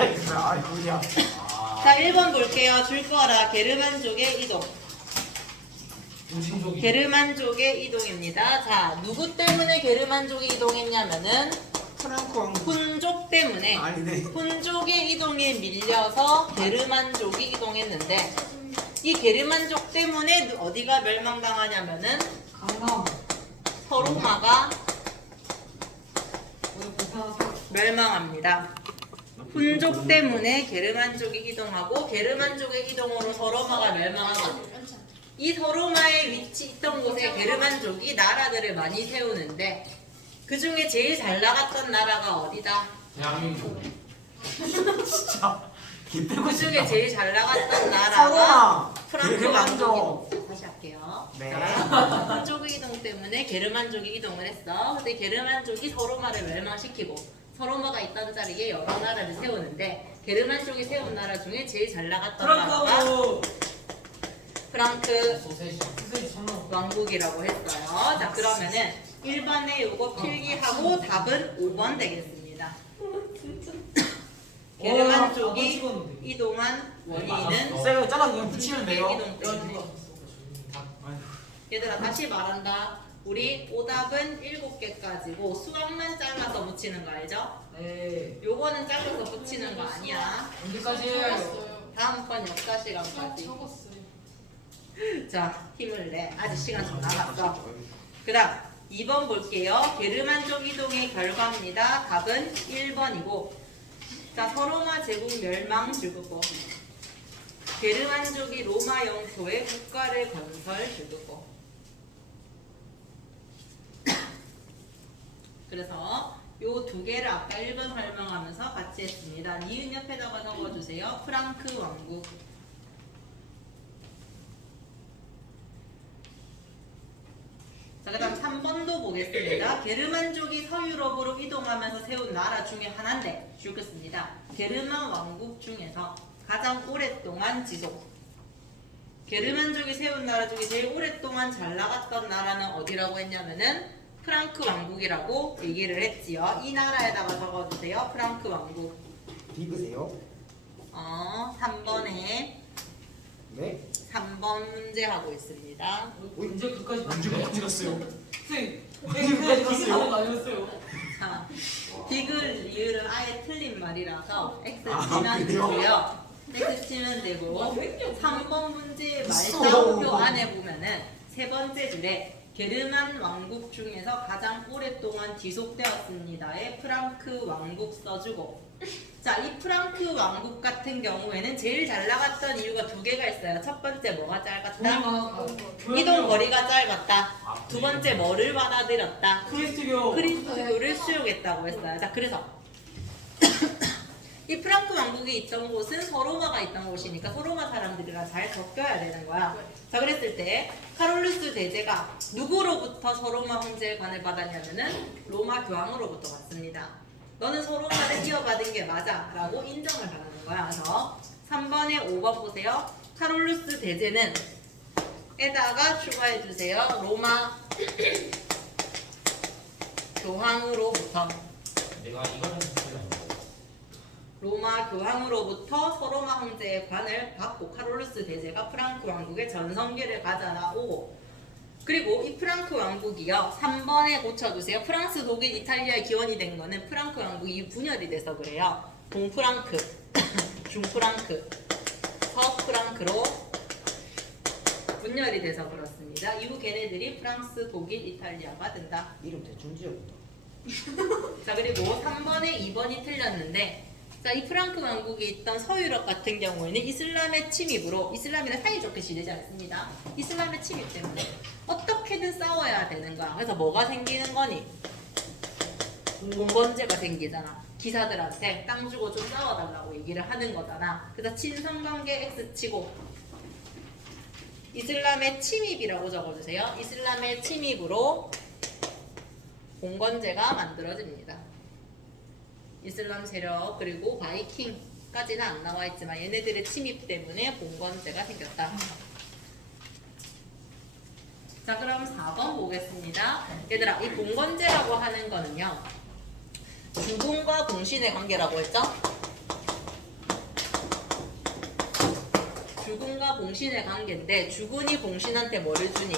아이고야. 자, 1번 볼게요. 줄 거라 게르만족의 이동. 우신족이. 게르만족의 이동입니다. 자, 누구 때문에 게르만족이 이동했냐면은 프랑크 왕국. 훈족 때문에 아니네. 훈족의 이동에 밀려서 게르만족이 이동했는데 이 게르만족 때문에 어디가 멸망당하냐면은 강남. 서로마가 멸망합니다. 훈족 때문에 게르만족이 이동하고 게르만족의 이동으로 서로마가 멸망하고 이 서로마의 위치 있던 곳에 게르만족이 나라들을 많이 세우는데 그 중에 제일 잘 나갔던 나라가 어디다? 대한민국. 진짜. 기대고 그 중에 제일 잘 나갔던 나라가 서로마. 프랑크 게르만족. 왕족입니다. 다시 할게요. 네. 훈족의 이동 때문에 게르만족이 이동을 했어. 근데 게르만족이 서로마를 멸망시키고 서로마가 있던 자리에 여러 나라를 세우는데 게르만족이 세운 나라 중에 제일 잘 나갔던 나라가 프랑크 소세지 선호. 왕국이라고 했어요. 자, 그러면은 1번에 요거 필기하고 답은 5번 되겠습니다. 게르만족이 이동한 원인은 쌤 잘라 그냥 붙이면 훈족의 돼요. 이동 때문에. 얘들아 다시 말한다. 우리 오답은 7개까지고 수학만 잘라서 붙이는 거 알죠? 네. 요거는 잘라서 붙이는 거 아니야. 언제까지? 다음번 역사 시간까지. 적었어요. 자, 힘을 내. 아직 시간 좀 남았어. 그 다음 2번 볼게요. 게르만족 이동의 결과입니다. 답은 1번이고 자, 서로마 제국 멸망 죽고 게르만족이 로마 영토에 국가를 건설 죽고 그래서 요 두 개를 아까 1번 설명하면서 같이 했습니다. 니은 옆에다가 적어주세요. 프랑크 왕국. 자, 그 다음 3번도 보겠습니다. 게르만족이 서유럽으로 이동하면서 세운 나라 중에 하나인데 죽겠습니다. 게르만 왕국 중에서 가장 오랫동안 지속. 게르만족이 세운 나라 중에 제일 오랫동안 잘 나갔던 나라는 어디라고 했냐면은 프랑크 왕국이라고 얘기를 했지요. 이 나라에다가 적어주세요. 프랑크 왕국. 비그세요? 3번에 네. 3번 문제 하고 있습니다. 언제 그까지 어디 갔어요? 쌤 그까지 갔어요? 아니었어요. 자, 디글 리을은 아예 틀린 말이라서 X 아, 치면 그래요? 되고요. X 치면 되고 3번 문제 있어. 말싸움표 안에 보면은 세 번째 줄에 게르만 왕국 중에서 가장 오랫동안 지속되었습니다의 프랑크 왕국 써주고 자, 이 프랑크 왕국 같은 경우에는 제일 잘 나갔던 이유가 두 개가 있어요. 첫 번째 뭐가 짧았다? 이동 거리가 짧았다. 두 번째 뭐를 받아들였다? 그리스도교를 수용했다고 했어요. 자, 그래서 이 프랑크 왕국이 있던 곳은 서로마가 있던 곳이니까 서로마 사람들이랑 잘 섞여야 되는 거야. 자, 그랬을 때 카롤루스 대제가 누구로부터 서로마 황제관을 받았냐면은 로마 교황으로부터 받습니다. 너는 서로마를 이어받은 게 맞아 라고 인정을 받는 거야. 그래서 3번에 5번 보세요. 카롤루스 대제는 에다가 추가해주세요. 로마 교황으로부터 내가 이거는 틀렸는데. 로마 교황으로부터 서로마 황제의 관을 받고 카롤루스 대제가 프랑크 왕국의 전성기를 가져나오고 그리고 이 프랑크 왕국이요 3번에 고쳐주세요. 프랑스, 독일, 이탈리아의 기원이 된 거는 프랑크 왕국이 분열이 돼서 그래요. 동프랑크, 중프랑크, 서프랑크로 분열이 돼서 그렇습니다. 이후 걔네들이 프랑스, 독일, 이탈리아가 된다. 이름 대충 지어본다. 자, 그리고 3번에 2번이 틀렸는데 자, 이 프랑크 왕국이 있던 서유럽 같은 경우에는 이슬람의 침입으로 이슬람이랑 사이좋게 지내지 않습니다. 이슬람의 침입 때문에 어떻게든 싸워야 되는 거야. 그래서 뭐가 생기는 거니? 공건제가 생기잖아. 기사들한테 땅 주고 좀 싸워달라고 얘기를 하는 거잖아. 그래서 친선관계 X치고 이슬람의 침입이라고 적어주세요. 이슬람의 침입으로 공건제가 만들어집니다. 이슬람 세력 그리고 바이킹까지는 안 나와 있지만 얘네들의 침입 때문에 봉건제가 생겼다. 자, 그럼 4번 보겠습니다. 얘들아, 이 봉건제라고 하는 거는요 주공과 공신의 관계라고 했죠? 봉신의 관계인데 주군이 봉신한테 뭐를 주니?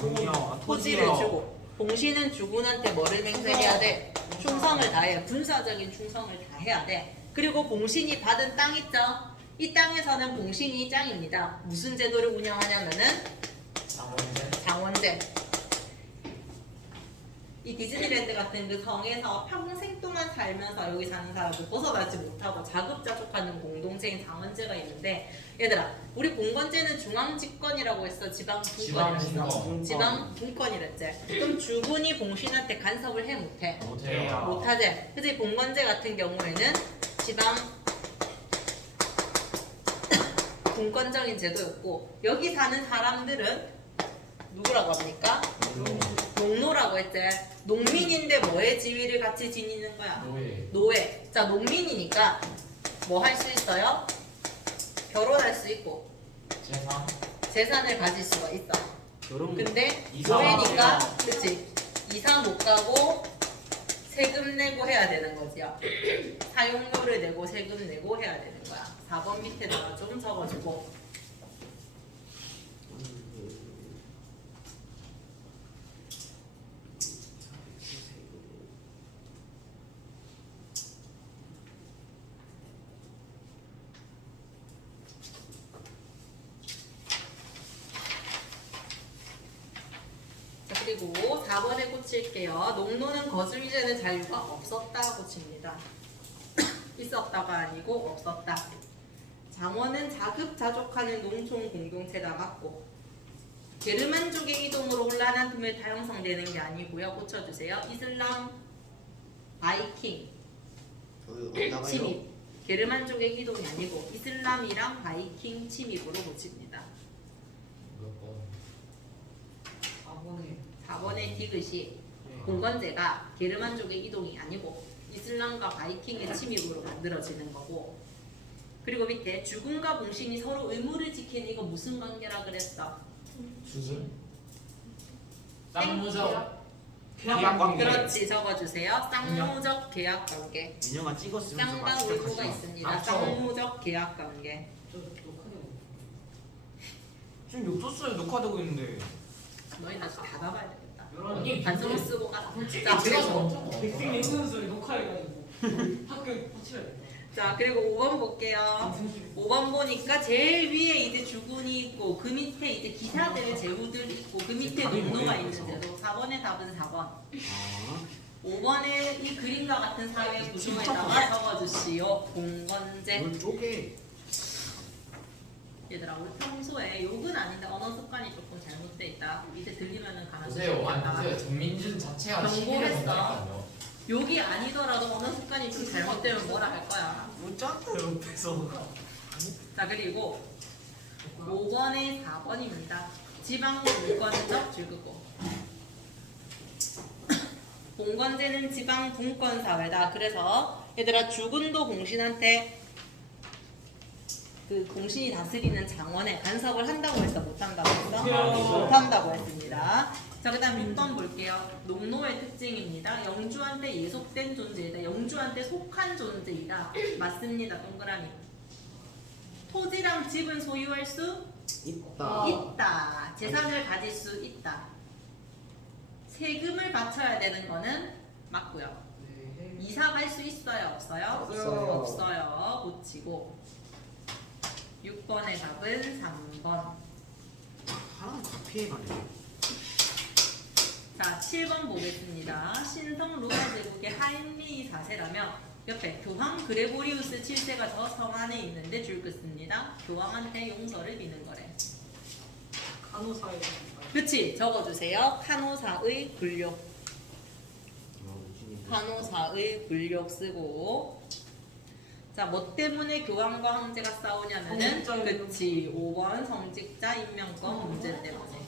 뭐야? 토지를 주고 봉신은 주군한테 뭐를 맹세해야 돼? 충성을 다해. 군사적인 충성을 다해야 돼. 그리고 봉신이 받은 땅 있죠? 이 땅에서는 봉신이 짱입니다. 무슨 제도를 운영하냐면은 장원제. 장원제. 이 디즈니랜드 같은 그 성에서 평생 동안 살면서 여기 사는 사람들 벗어나지 못하고 자급자족하는 공동체인 장원제가 있는데 얘들아 우리 공건제는 중앙집권이라고 했어 지방분권이랬어 지방분권이랬지 그럼 주군이 봉신한테 간섭을 해 못해? 못해요. 못하지 그래서 이 봉건제 같은 경우에는 지방 분권적인 제도였고 여기 사는 사람들은 누구라고 합니까? 농노라고 했지. 농민인데 뭐의 지위를 같이 지니는 거야? 노예. 노예. 자, 농민이니까 뭐 할 수 있어요? 결혼할 수 있고 재산. 재산을 가질 수가 있어. 근데 이사 노예니까 그치 이사 못 가고 세금 내고 해야 되는 거지요. 사용료를 내고 세금 내고 해야 되는 거야. 4번 밑에다가 좀 적어주고 그리고 4번에 꽂힐게요. 농노는 거주민제는 자유가 없었다 고칩니다. 있었다가 아니고 없었다. 장원은 자급자족하는 농촌 공동체다 맞고 게르만족의 이동으로 혼란한 틈을 다 형성되는 게 아니고요. 고쳐주세요. 이슬람 바이킹 침입 게르만족의 이동이 아니고 이슬람이랑 바이킹 침입으로 고칩니다. 몇 번? 4번의 디귿이 공건제가 게르만족의 이동이 아니고 이슬람과 바이킹의 침입으로 만들어지는 거고 그리고 밑에 주군과 봉신이 서로 의무를 지키는 이거 무슨 관계라 그랬어? 주군. 쌍무적. 계약 관계. 그렇지 적어주세요. 쌍무적 계약 관계 민영아 찍었으면 좀 쌍방 맛있게 의무가 가시마. 있습니다. 쌍무적 계약 관계 지금 욕줬어요. 녹화되고 있는데. 너희 나중에 다 봐야 되겠다. 언니 반성을 쓰고 가라. 자, 제가 먼저. 백생 내면서 녹화해가지고 학교에 터치해야 돼. 자 그리고 5번 볼게요. 5번 보니까 제일 위에 이제 주군이 있고 그 밑에 이제 기사들 제후들 있고 그 밑에 농노가 있는 제도 4번의 답은 4번 아, 5번에 이 그림과 같은 사회 구조에다가 적어주시오. 공건제. 뭘 쪼개? 얘들아 우리 평소에 욕은 아닌데 언어 습관이 조금 잘못돼 있다. 이제 들리면은 가만히 보세요. 아니 있다가 보세요. 전민준 자체가 경고했어. 시비를 건다니까요. 욕이 아니더라도 언어 습관이 좀 잘못되면 뭐라 할 거야. 못 짰어요 옆에서. 자 그리고 5번에 4번입니다. 지방 분권적 줄그고 공건제는 지방 분권 사회다. 그래서 얘들아 주군도 공신한테 그 공신이 다스리는 장원에 간섭을 한다고 했어? 못한다고 했어? 못한다고 했습니다. 자 그다음 6번 볼게요. 농노의 특징입니다. 영주한테 예속된 존재이다. 영주한테 속한 존재이다. 맞습니다. 동그라미. 토지랑 집은 소유할 수 있다. 있다. 재산을 가질 수 있다. 세금을 바쳐야 되는 거는 맞고요. 이사 갈 수 있어요? 없어요? 없어요. 없어요. 고치고 6번의 답은 3번. 하나는 다 피해가네. 자 7번 보겠습니다. 신성 로마 제국의 하인리 4세라며 옆에 교황 그레고리우스 7세가 저 성 안에 있는데 줄 긋습니다. 교황한테 용서를 비는 거래. 간호사에. 그치 적어주세요. 카노사의 굴욕. 간호사의 굴욕 쓰고 자 뭐 때문에 교황과 황제가 싸우냐면은 그치 5번 성직자 임명권 문제 때문에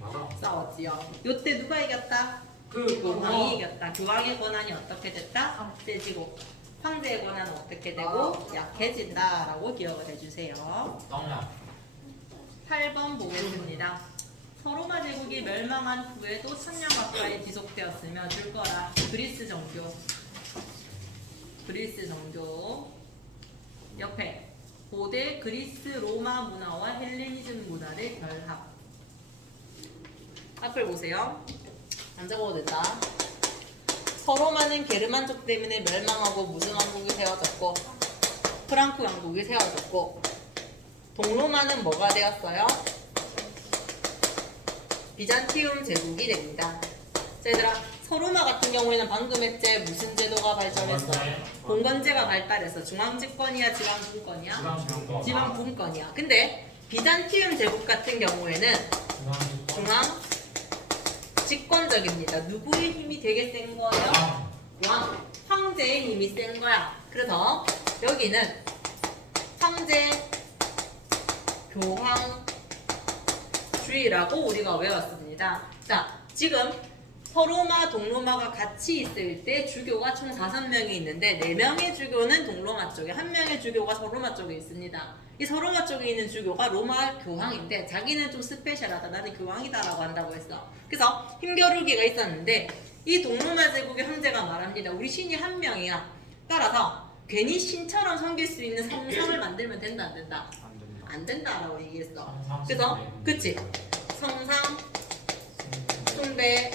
맞아. 싸웠지요. 요때 누가 이겼다? 교황이 이겼다. 교황의 권한이 어떻게 됐다? 세지고 황제의 권한은 어떻게 되고 약해진다라고 기억을 해주세요. 떡냥. 8번 보겠습니다. 서로마 제국이 멸망한 후에도 1000년 가까이 지속되었으며 줄 거라. 그리스 정교. 그리스 정교. 옆에 고대 고대 그리스 로마 문화와 헬레니즘 문화의 결합. 앞을 보세요. 안 적어도 된다. 서로마는 게르만족 때문에 멸망하고 무슨 왕국이 세워졌고 프랑크 왕국이 세워졌고 동로마는 뭐가 되었어요? 비잔티움 제국이 됩니다. 자, 얘들아, 서로마 같은 경우에는 방금 했지 무슨 제도가 발전했어? 봉건제가 발달해서 중앙집권이야 지방분권이야? 지방분권이야. 근데 비잔티움 제국 같은 경우에는 중앙 집권적입니다. 누구의 힘이 되게 센 거예요? 왕, 황제의 힘이 센 거야. 그래서 여기는 황제 교황주의라고 우리가 외웠습니다. 자, 지금 서로마, 동로마가 같이 있을 때 주교가 총 5명이 있는데 4명의 주교는 동로마 쪽에, 1명의 주교가 서로마 쪽에 있습니다. 이 서로마 쪽에 있는 주교가 로마 교황인데 자기는 좀 스페셜하다, 나는 교황이다라고 한다고 했어. 그래서 힘겨루기가 있었는데 이 동로마 제국의 황제가 말합니다. 우리 신이 1명이야. 따라서 괜히 신처럼 섬길 수 있는 성상을 만들면 된다, 안 된다? 안 된다. 안 된다라고 얘기했어. 그래서 그치? 성상, 숭배,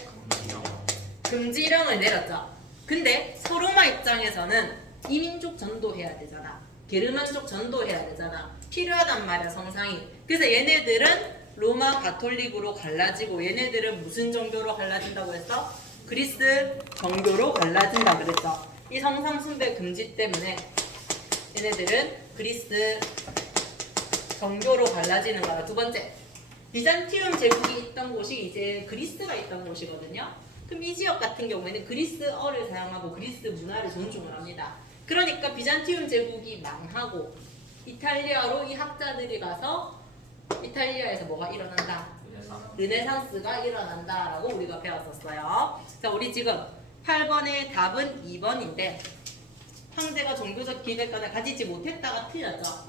금지령을 내렸죠. 근데 서로마 입장에서는 이민족 전도해야 되잖아. 게르만족 전도해야 되잖아. 필요하단 말이야, 성상이. 그래서 얘네들은 로마 가톨릭으로 갈라지고 얘네들은 무슨 종교로 갈라진다고 했어? 그리스 정교로 갈라진다 그랬죠. 이 성상 숭배 금지 때문에 얘네들은 그리스 정교로 갈라지는 거야. 두 번째, 비잔티움 제국이 있던 곳이 이제 그리스가 있던 곳이거든요. 그럼 이 지역 같은 경우에는 그리스어를 사용하고 그리스 문화를 존중을 합니다. 그러니까 비잔티움 제국이 망하고 이탈리아로 이 학자들이 가서 이탈리아에서 뭐가 일어난다? 르네상스가 일어난다라고 우리가 배웠었어요. 자, 우리 지금 8번의 답은 2번인데 황제가 종교적 기백권을 가지지 못했다가 틀렸죠.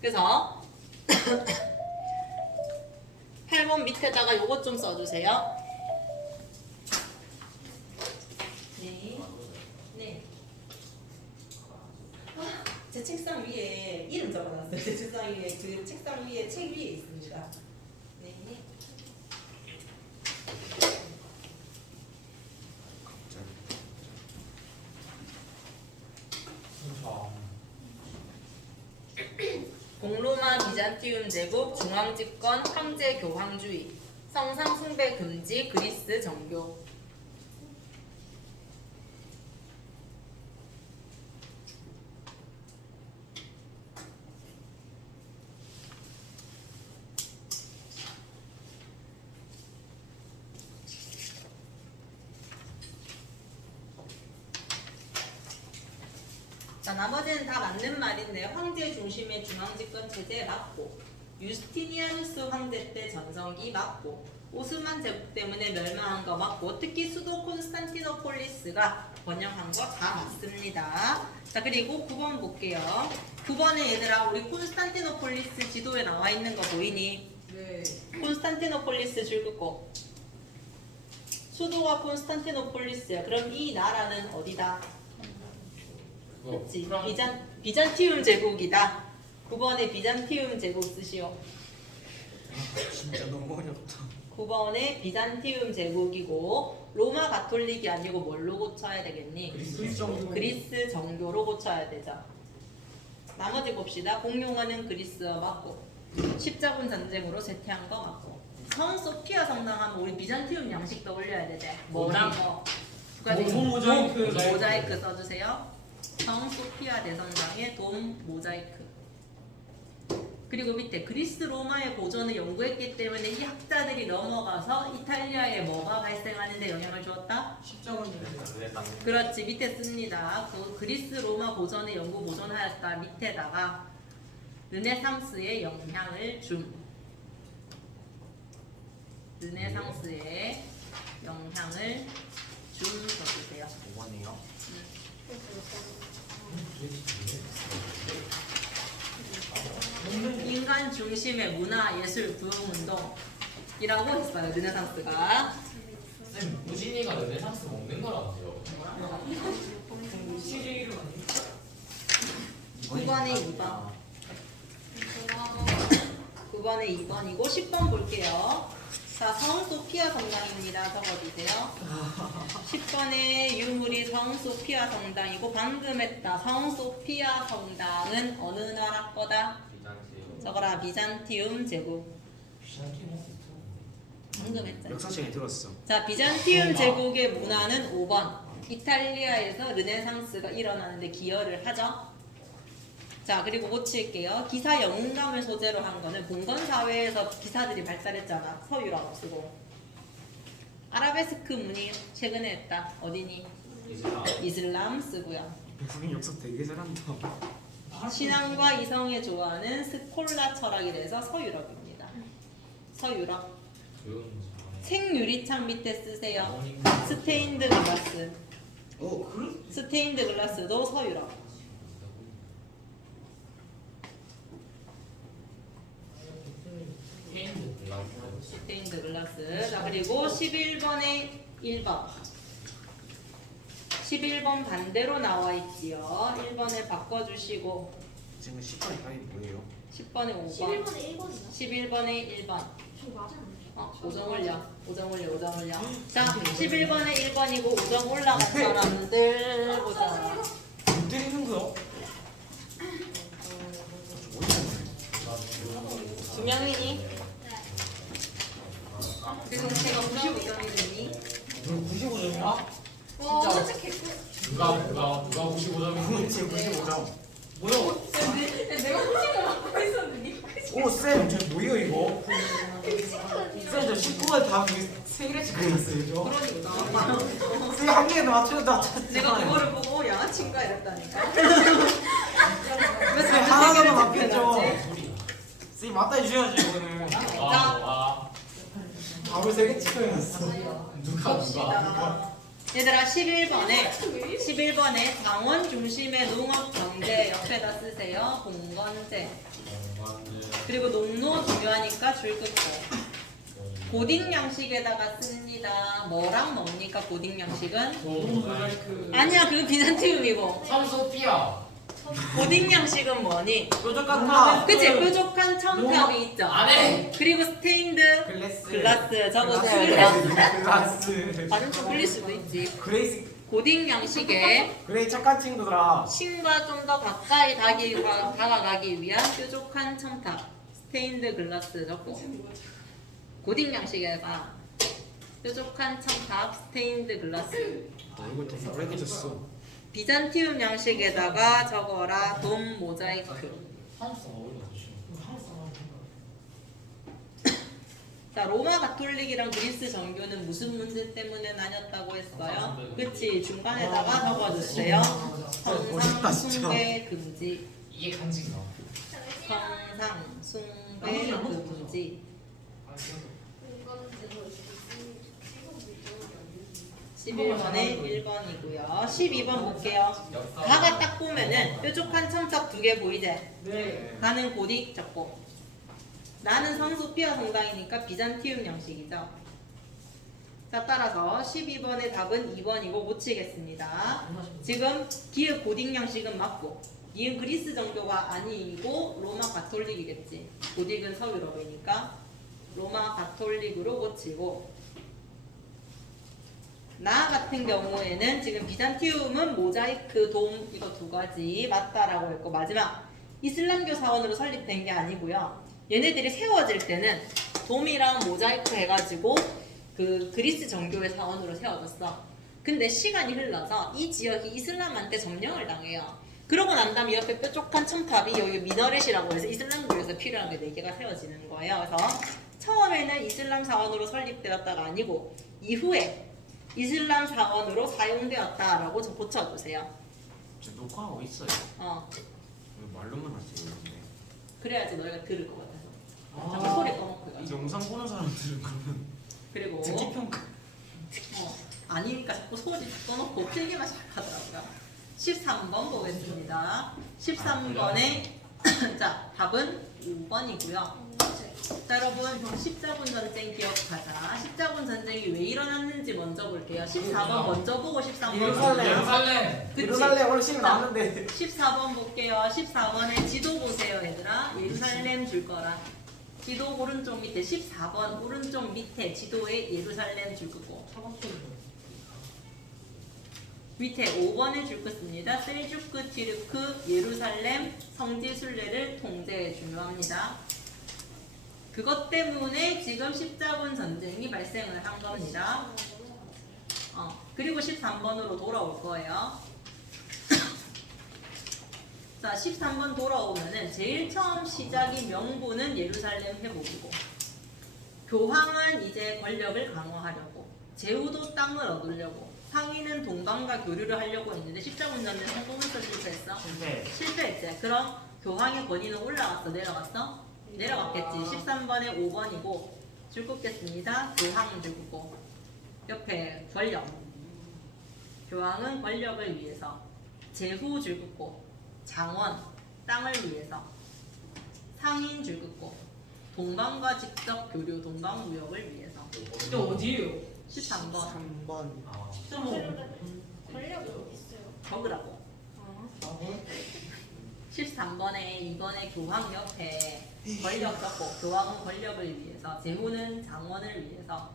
그래서 8번 밑에다가 요것 좀 써주세요. 네. 네. 아, 제 책상 위에 이름 적어놨어요. 제 책상 위에 그 책상 위에 책 위에 있습니다. 네. 동로마 비잔티움 제국 중앙집권 황제 교황주의 성상 숭배 금지 그리스 정교. 자, 나머지는 다 맞는 말인데 황제 중심의 중앙집권 체제 맞고 유스티니아누스 황제 때 전성기 맞고 오스만 제국 때문에 멸망한 거 맞고 특히 수도 콘스탄티노폴리스가 번영한 거 다 맞습니다. 자, 그리고 9번 볼게요. 9번에 얘들아 우리 콘스탄티노폴리스 지도에 나와 있는 거 보이니? 네. 콘스탄티노폴리스 줄 긋고 수도가 콘스탄티노폴리스야. 그럼 이 나라는 어디다? 그치? 비잔티움 제국이다. 9번에 비잔티움 제국 쓰시오. 진짜 너무 어렵다. 9번에 비잔티움 제국이고 로마 가톨릭이 아니고 뭘로 고쳐야 되겠니? 그리스 정교로 고쳐야 되죠. 나머지 봅시다. 공용어는 그리스어 맞고 십자군 전쟁으로 쇠퇴한 거 맞고 성 소피아 성당 하면 우리 비잔티움 양식 떠올려야 되지. 뭐랑 뭐? 모자이크 써주세요. 성 소피아 대성당의 돔 모자이크. 그리고 밑에 그리스 로마의 고전을 연구했기 때문에 이 학자들이 넘어가서 이탈리아에 뭐가 발생하는데 영향을 주었다? 그렇지, 밑에 씁니다. 그 그리스 로마 고전의 연구 보존하였다 밑에다가 르네상스의 영향을 줌. 르네상스의 영향을 줌 써주세요. 5번이요. 인간 중심의 문화, 예술, 부흥운동이라고 했어요. 르네상스가. 쌤, 우진이가 르네상스 먹는 거라고요. 시제 이름 아니에요? 2번에 2번. 9번에 2번이고 10번 볼게요. 자, 성 소피아 성당입니다. 적어주세요. 10번에 유물이 성 소피아 성당이고 방금 했다. 성 소피아 성당은 어느 나라 거다? 비잔티움. 적어라. 비잔티움 제국. 비잔티움 혹시 방금 했잖아. 역사 시간에 들었어. 자, 비잔티움 제국의 문화는 5번. 이탈리아에서 르네상스가 일어나는데 기여를 하죠. 자, 그리고 고칠게요. 기사 영감을 소재로 한 거는 봉건 사회에서 기사들이 발달했잖아. 서유럽 쓰고. 아라베스크 문이 최근에 했다. 어디니? 이슬람. 이슬람 쓰고요. 백성인 역사 되게 잘한다. 신앙과 이성에 좋아하는 스콜라 철학이 돼서 서유럽입니다. 서유럽. 조용. 생유리창 밑에 쓰세요. 어머님. 스테인드 글라스. 그래? 스테인드 글라스도 서유럽. 페인트 블라스. 스테인드 글라스. 자, 그리고 11번에 1번. 11번 반대로 나와 있지요. 1번을 바꿔주시고 지금 10번이 답이 뭐예요? 10번에 5번. 11번에 1번이요? 11번에 1번. 저 맞아요. 5점 올려. 5점 올려. 5점 올려. 자, 11번에 1번이고 5점 올라간 사람들 보자. 못 때리는 거야? 두 명이니? 그리고 제가 95점이니? 너 95점이야? 와, 진짜 개꿀. 누가 55점이지? 지금 95점. 뭐야? 내가 호칭을 맡고 있었는데. 오, 쌤, 저 뭐예요 이거? 쌤, 저 19번 다음 3개씩 그렸어요, 저. 그러니까. 쌤, 한 개도 맞춰도 내가 그거를 보고 양아친가 이랬다니까. 쌤, 하나만 맞겠죠? 소리야. 쌤, 맞다 해주셔야죠, 이거는. 와. 답을 3개 찍어놨어. 누가. 얘들아 11번에 강원 중심의 농업 경제 옆에다 쓰세요. 공건제. 그리고 농노 중요하니까 줄 긋고. 고딩 양식에다가 씁니다. 뭐랑 뭡니까 고딩 양식은? 아니야 그거 비잔티움이고. 삼소피아. 고딩 양식은 뭐니? 뾰족한 탑. 그치 뾰족한 첨탑이 있죠. 안 해. 그리고 스테인드 글라스 적어주세요. 글라스. 발음 좀 풀릴 수도 있지. 그레이스. 고딩 양식에 그레이 착한 친구들아. 신과 좀 더 가까이 다가가기 위한 뾰족한 첨탑 스테인드 글라스 적고 고딩 양식에가 뾰족한 첨탑 스테인드 글라스 얼굴 되게 빨개졌어. 비잔티움 양식에다가 적어라 돔 모자이크. 한국사 어울려주시면. 자 로마 가톨릭이랑 그리스 정교는 무슨 문제 때문에 나뉘었다고 했어요? 그치 중간에다가 적어주세요. 멋있다, 성상 진짜. 숭배 금지. 이게 간지가. 성상 숭배 금지. 11번에 1번이고요. 12번 볼게요. 가가 딱 보면은 뾰족한 첨탑 2개 보이지? 네. 가는 고딕 적고 나는 성소피아 성당이니까 비잔티움 양식이죠. 자 따라서 12번의 답은 2번이고 못 치겠습니다. 지금 기읍 고딕 양식은 맞고 이은 그리스 정교가 아니고 로마 가톨릭이겠지. 고딕은 서유럽이니까 로마 가톨릭으로 고치고 나 같은 경우에는 지금 비잔티움은 모자이크, 돔 이거 두 가지 맞다라고 했고 마지막 이슬람교 사원으로 설립된 게 아니고요. 얘네들이 세워질 때는 돔이랑 모자이크 해가지고 그 그리스 정교의 사원으로 세워졌어. 근데 시간이 흘러서 이 지역이 이슬람한테 점령을 당해요. 그러고 난 다음에 옆에 뾰족한 첨탑이 여기 미너렛이라고 해서 이슬람교에서 필요한 게 4개가 세워지는 거예요. 그래서 처음에는 이슬람 사원으로 설립되었다가 아니고 이후에 이슬람 사원으로 사용되었다라고 좀 고쳐주세요. 저 녹화하고 있어요. 왜 말로만 하세요? 근데. 그래야지 너희가 들을 것 같아서. 자꾸 소리 꺼놓고 이 해가지고. 영상 보는 사람들은 그러면 그리고 듣기 평가. 아니니까 자꾸 소리 꺼놓고 필기만 시작하더라고요. 13번 보겠습니다. 13번에 자 답은 5번이고요. 자 여러분 십자군 전쟁 기억하자. 십자군 전쟁이 왜 일어났는지 먼저 볼게요. 14번 먼저 보고 13번 예루살렘. 그치? 예루살렘 오늘 시험 나왔는데. 14번 볼게요. 14번에 지도 보세요 얘들아. 예루살렘 줄 거라. 지도 오른쪽 밑에 14번 오른쪽 밑에 지도에 예루살렘 줄 거고 밑에 5번에 줄 것입니다. 셀주크 티르크 예루살렘 성지 순례를 통제해 중요합니다. 그것 때문에 지금 십자군 전쟁이 발생을 한 겁니다. 그리고 13번으로 돌아올 거예요. 자, 13번 돌아오면은 제일 처음 시작이 명분은 예루살렘 회복이고 교황은 이제 권력을 강화하려고 제후도 땅을 얻으려고 상인은 동방과 교류를 하려고 했는데 십자군 전쟁 성공했어 실패했어? 실패했지. 그럼 교황의 권위는 올라갔어 내려갔어? 내려갔겠지. 13번에 5번이고 줄 긋겠습니다. 교황 줄 긋고 옆에 권력 교황은 권력을 위해서 제후 줄 긋고 장원 땅을 위해서 상인 줄 긋고 동방과 직접 교류 동방무역을 위해서 근데 어디에요? 13번 3번. 13번. 권력이 어디 있어요? 적으라고 13번에 2번에 교황 옆에 권력 적고 교황은 권력을 위해서 제후는 장원을 위해서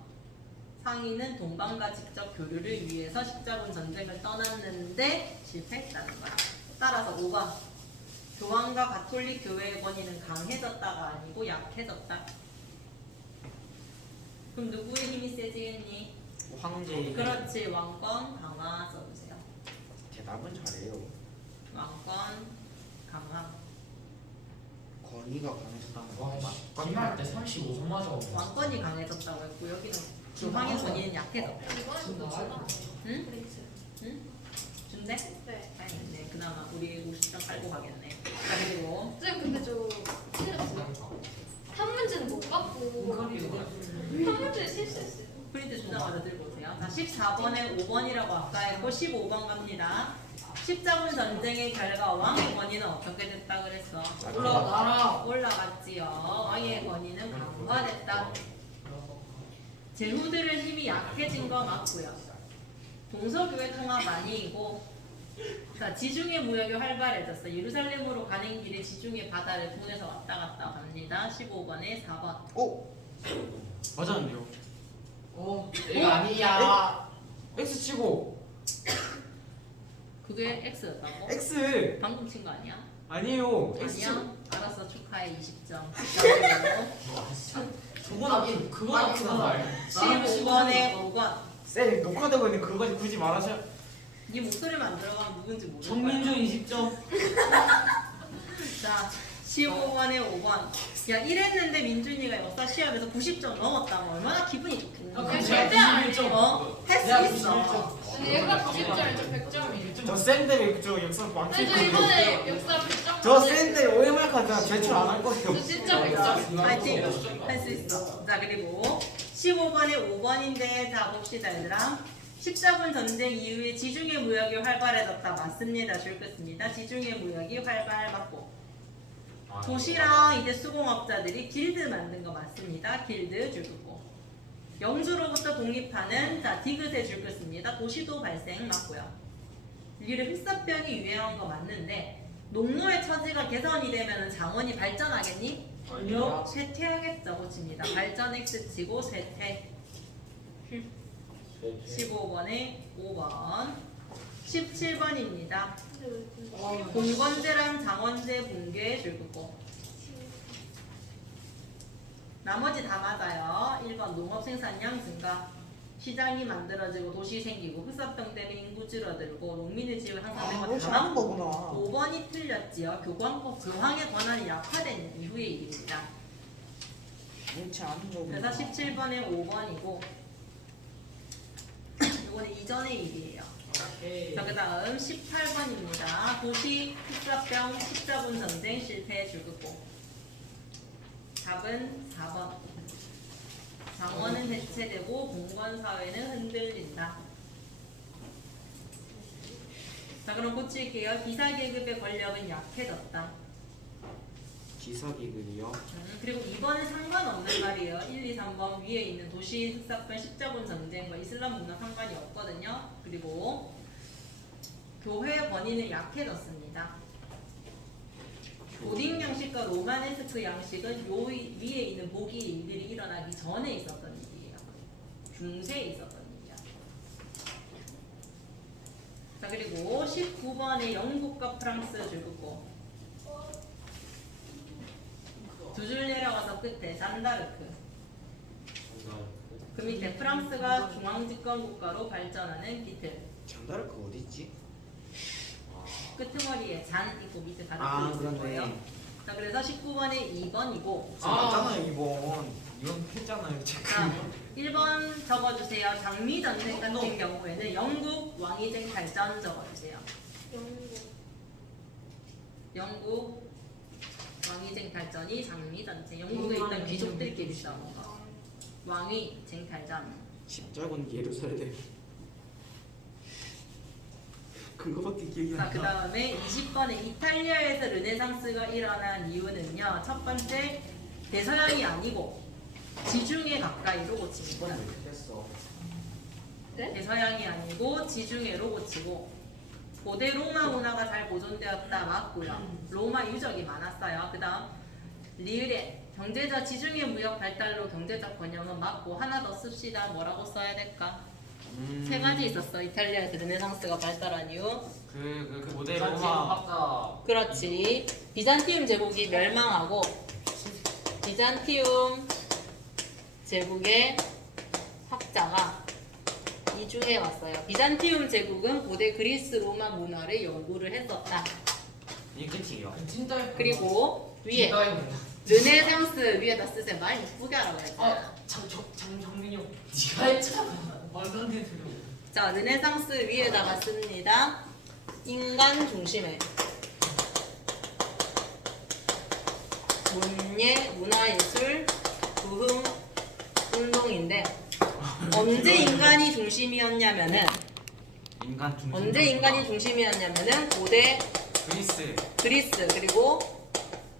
상인은 동방과 직접 교류를 위해서 십자군 전쟁을 떠났는데 실패했다는 거야. 따라서 5번 교황과 가톨릭 교회의 권위는 강해졌다가 아니고 약해졌다. 그럼 누구의 힘이 세지겠니? 황제. 그렇지. 왕권 강화 써주세요. 대답은 잘해요. 왕권 강화. 권위가 강해졌다는 와, 거. 기말할 때 35점 맞아. 왕권이 강해졌다고 했고 여기는 교황의 권위는 약해졌다. 이거는 뭐잖아. 응? 브레이크. 응? 준대? 네. 다행이네. 그나마 우리 50점 깔고 가겠네. 자 그리고 쌤 근데 저 틀렸어요. 한 문제는 못 받고 한 문제 실수했어요. 프린트 주자마자 들고 오세요. 자 14번에 5번이라고 아까 했고 15번 갑니다. 십자군 전쟁의 결과 왕의 권위는 어떻게 됐다 그랬어? 올라갔지요. 왕의 권위는 강화됐다. 제후들의 힘이 약해진 거 맞고요. 동서교회 통합 아니고 자 지중해 무역이 활발해졌어. 예루살렘으로 가는 길에 지중해 바다를 통해서 왔다 갔다 합니다. 15번에 4번. 오. 맞았는데요. 이거 아니야. X 치고. 그게 X였다고? X. 방금 친 거 아니야? 아니에요. X. 아니야? 알았어. 축하해. 20점. 저거는 그거 그거 15번에 5번. 쌤 녹화되고 있는 그거까지 굳이 말하셔. 네 목소리만 안 들어가면 누군지 모를 거야. 정민준 20점. 자, 15번에 5번. 야, 이랬는데 민준이가 역사 시험에서 90점 넘었다면 얼마나 기분이 좋겠냐. 그게 절대 아니죠. 할 수 있어. 근데 얘가 90점이죠. 100점이죠. 저쌤 때문에 저 역사 저 망치고 이번에 역사 100점. 저쌤 때문에 오해만 하자 제출 안 할 거예요. 저 진짜 100점. 파이팅. 할 수 있어. 자, 그리고 15번에 5번인데 자 봅시다 얘들아. 십자군 전쟁 이후에 지중해 무역이 활발해졌다. 맞습니다. 줄 것입니다. 지중해 무역이 활발 맞고 도시랑 이제 수공업자들이 길드 만든 거 맞습니다. 길드 줄 거고 영주로부터 독립하는 자 디귿에 줄 것입니다. 도시도 발생 맞고요. 이게 흑사병이 유행한 거 맞는데 농노의 처지가 개선이 되면 장원이 발전하겠니? 아니요. 쇠퇴하겠죠. 고칩니다. 발전 X 치고 쇠퇴. 15번에 5번 17번입니다. 공건제랑 장원제 붕괴 줄 거고 나머지 다 맞아요. 1번 농업 생산량 증가 시장이 만들어지고 도시 생기고 흑사병 때문에 인구 줄어들고 농민의 지역을 항상 잘하는 거구나. 5번이 틀렸지요. 교황의 권한이 약화된 이후의 일입니다. 뭉치 않은 거구나. 그래서 17번에 5번이고 이거는 이전의 일이에요. 자, 그 다음 18번입니다. 도시 흑사병 십자군 전쟁 실패 줄긋고 답은 4번. 장원은 해체되고 공권사회는 흔들린다. 자, 그럼 고칠게요. 기사계급의 권력은 약해졌다. 기사기근이요. 그리고 2번은 상관없는 말이에요. 1, 2, 3번 위에 있는 도시 흑사병 십자군 전쟁과 이슬람 문화 상관이 없거든요. 그리고 교회 권위는 약해졌습니다. 조딩 양식과 로마네스크 양식은 요 위에 있는 보기 일들이 일어나기 전에 있었던 일이에요. 중세에 있었던 일이야. 자, 그리고 19번에 영국과 프랑스 줄 긋고 두 줄 내려가서 끝에 잔다르크. 그 밑에 프랑스가 중앙집권 국가로 발전하는 비틀. 장다르크 어디 있지? 끄트머리에 잔 있고 밑에 다르크 아 있을 그렇네. 거예요. 자, 그래서 19번에 2번이고 맞잖아요 이번 했잖아요 체크. 자, 1번 적어주세요. 장미전쟁 같은 경우에는 영국 왕위쟁 탈전 적어주세요. 영국 왕위쟁 탈전이 장미전쟁. 영국에 있던 귀족들끼리 싸운 거. 왕위쟁 탈전. 십자군 예루살렘. 그거밖에 기억이 자, 안 그 나. 다음에 20번에 이탈리아에서 르네상스가 일어난 이유는요. 첫 번째, 대서양이 아니고 지중해 가까이로 고치고, 됐어. 네? 대서양이 아니고 지중해로 고치고, 고대 로마 문화가 잘 보존되었다 맞고요. 로마 유적이 많았어요. 그 다음 리을에 경제적 지중해 무역 발달로 경제적 번영은 맞고, 하나 더 씁시다. 뭐라고 써야 될까? 세 가지 있었어. 이탈리아에서 르네상스가 발달한 이유. 그 고대 비잔티움 로마 학자 그렇지. 비잔티움 제국이 멸망하고 비잔티움 제국의 학자가 이주해 왔어요. 비잔티움 제국은 고대 그리스 로마 문화를 연구를 했었다. 이 끝이에요. 진짜 그리고 위에 진짜요? 르네상스 위에다 쓰세요. 말 예쁘게 하라고 했잖아. 장민이 형. 네가 했잖아. 말도 안 되는 소리. 자, 르네상스 위에다가 씁니다. 인간 중심의 문예, 문화예술, 부흥 운동인데 언제 인간이 중심이었냐면은 인간 중심. 언제 인간이 중심이었냐면은 고대 그리스, 그리스 그리고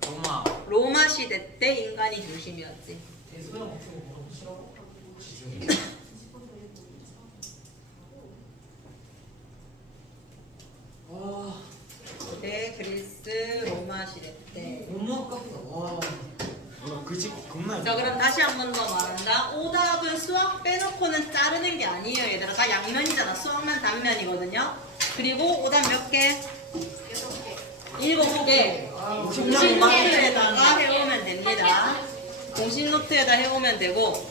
로마. 로마 시대 때 인간이 중심이었지. 대소랑 같은 거 뭐라고 싫어? 지중해. 와, 고대 그리스 로마 시대 때. 너무 아깝다. 와. 그지 겁나. 자, 그럼 다시 한 번 더 말한다. 오답은 수학 빼놓고는 자르는 게 아니에요, 얘들아. 다 양면이잖아. 수학만 단면이거든요. 그리고 오답 몇 개? 7개. 공식 노트에다가 해오면 됩니다. 공식 노트에다 해오면 되고